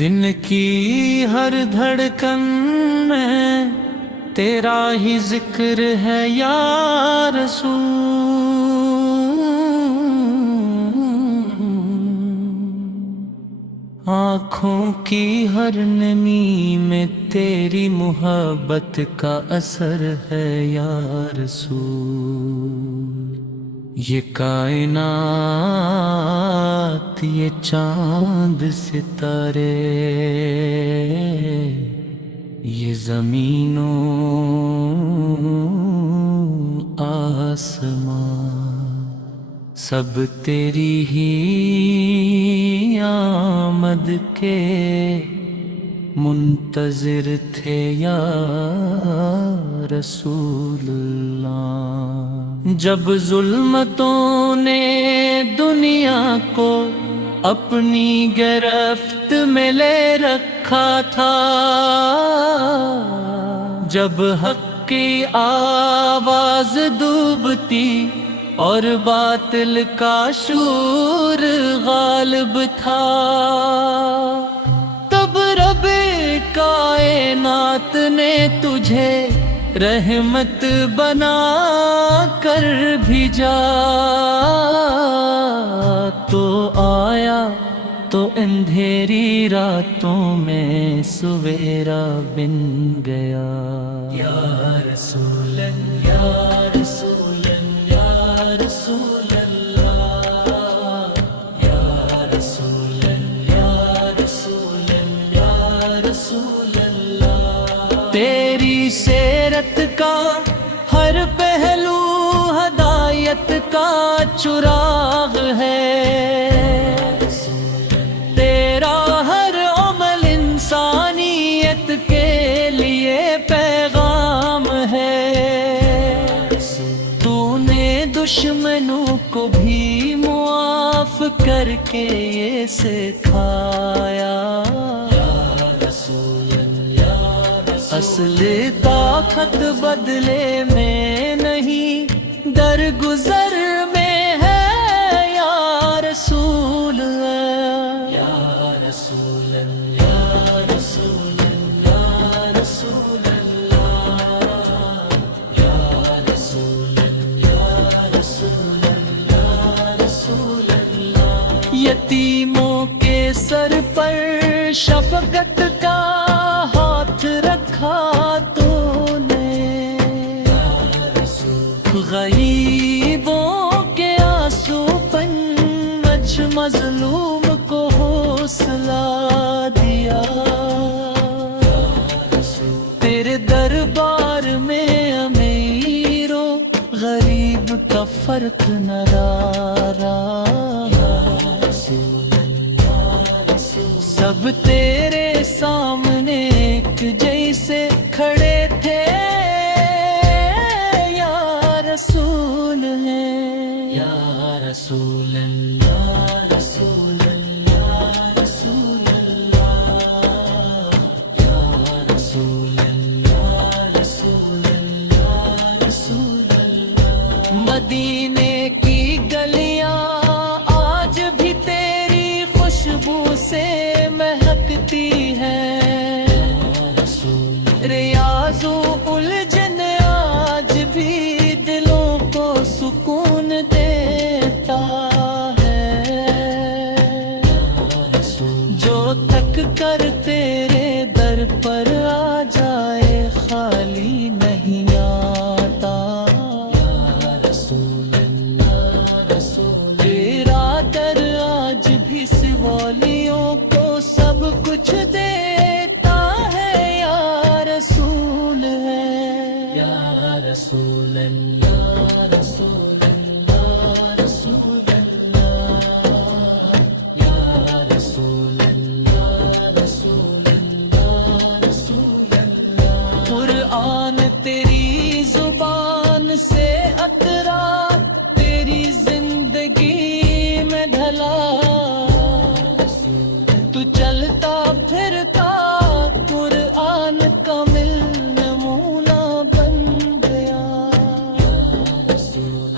دل کی ہر دھڑکن میں تیرا ہی ذکر ہے یا رسول، آنکھوں کی ہر نمی میں تیری محبت کا اثر ہے یا رسول۔ یہ کائنات، یہ چاند ستارے، یہ زمین و آسمان، سب تیری ہی آمد کے منتظر تھے یا رسول اللہ۔ جب ظلمتوں نے دنیا کو اپنی گرفت میں لے رکھا تھا، جب حق کی آواز ڈوبتی اور باطل کا شور غالب تھا، تب رب کائنات نے تجھے رحمت بنا کر بھیجا، تو آیا تو اندھیری راتوں میں سویرا بن گیا۔ یا رسول اللہ، یا رسول اللہ، یا رسول اللہ، یا رسول اللہ، یا رسول اللہ، یا رسول اللہ۔ تیری سیرت کا ہر پہلو ہدایت کا چراغ ہے، تیرا ہر عمل انسانیت کے لیے پیغام ہے۔ تو نے دشمنوں کو بھی معاف کر کے یہ سکھایا، اصل طاقت بدلے میں نہیں درگزر میں ہے یا رسول اللہ، یا رسول اللہ، یا رسول اللہ، یا رسول اللہ، یا رسول اللہ، یا رسول اللہ، یا رسول اللہ۔ یتیموں کے سر پر شفقت کا ہاتھ رکھا تو نے، غریبوں کے آنسو پنج مظلوم کو حوصلہ دیا، تیرے دربار میں امیر و غریب کا فرق نہ رہا، سب تیرے سامنے ایک جیسے کھڑے تھے یا رسول ہے، یا رسول اللہ، رسول اللہ، رسول اللہ، یا رسول اللہ، رسول اللہ، رسول اللہ۔ مدینے کی گلیاں آج بھی تیری خوشبو سے مہکتی ہے، ریاض و الجھن آج بھی دلوں کو سکون دیتا ہے، جو تک کر تیرے در پر آ جائے خالی نہیں آتا، تیرا در آج بھی سوالیوں کو سب کچھ دیتا ہے یا رسول ہے، یا رسول اللہ، رسول اللہ، رسول اللہ، یا رسول اللہ، رسول اللہ، رسول اللہ۔ قرآن تیری زبان سے اترا، تیری زندگی میں ڈھلا، تو چلتا پھرتا قرآن کا مل نمونہ بن گیا،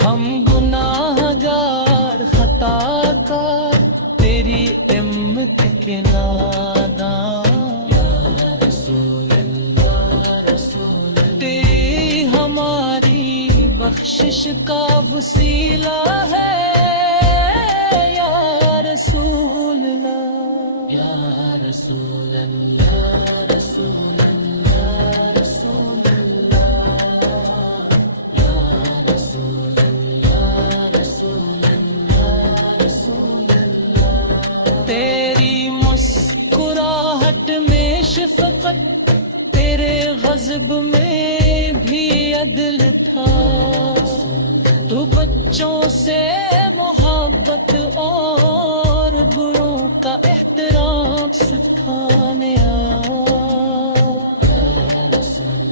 ہم گناہ گار خطا کار تیری امت کے ناداں بخشش کا وسیلہ ہے یا رسول اللہ، یا رسول اللہ، یا رسول اللہ، رسول اللہ، یا رسول اللہ، رسول اللہ، رسول اللہ۔ تیری مسکراہٹ میں شفقت، تیرے غضب میں بھی عدل تھا، تو بچوں سے محبت اور بڑوں کا احترام سکھانے آیا،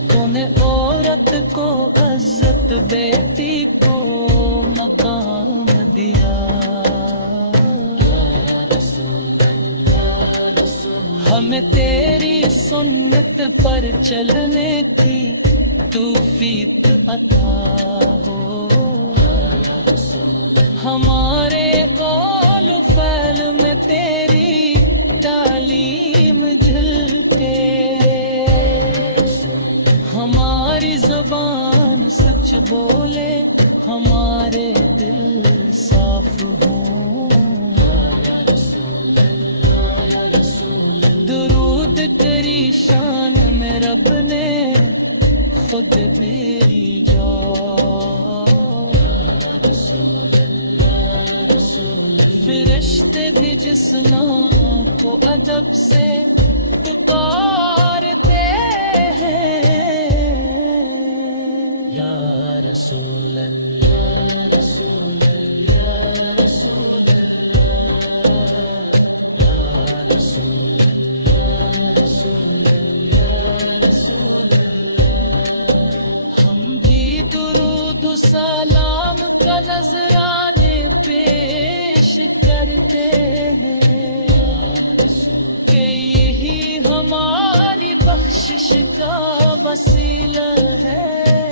تو نے عورت کو عزت، بیٹی کو مقام دیا۔ ہمیں تیری سنت پر چلنے کی توفیق عطا ہو، ہمارے قول و فعل میں تیری تعلیم جھلکے، ہماری زبان سچ بولے، ہمارے دل صاف ہوں۔ درود تیری شان میں رب نے خود میری جا، فرشتے بھی جس نام کو ادب سے پکارتے ہیں، یا رسول اللہ، رسول اللہ، رسول اللہ، یا رسول اللہ، رسول اللہ، رسول اللہ۔ ہم بھی درود و سلام کا نذرانے پیش کرتے ہیں کہ یہی ہماری بخشش کا وسیلہ ہے۔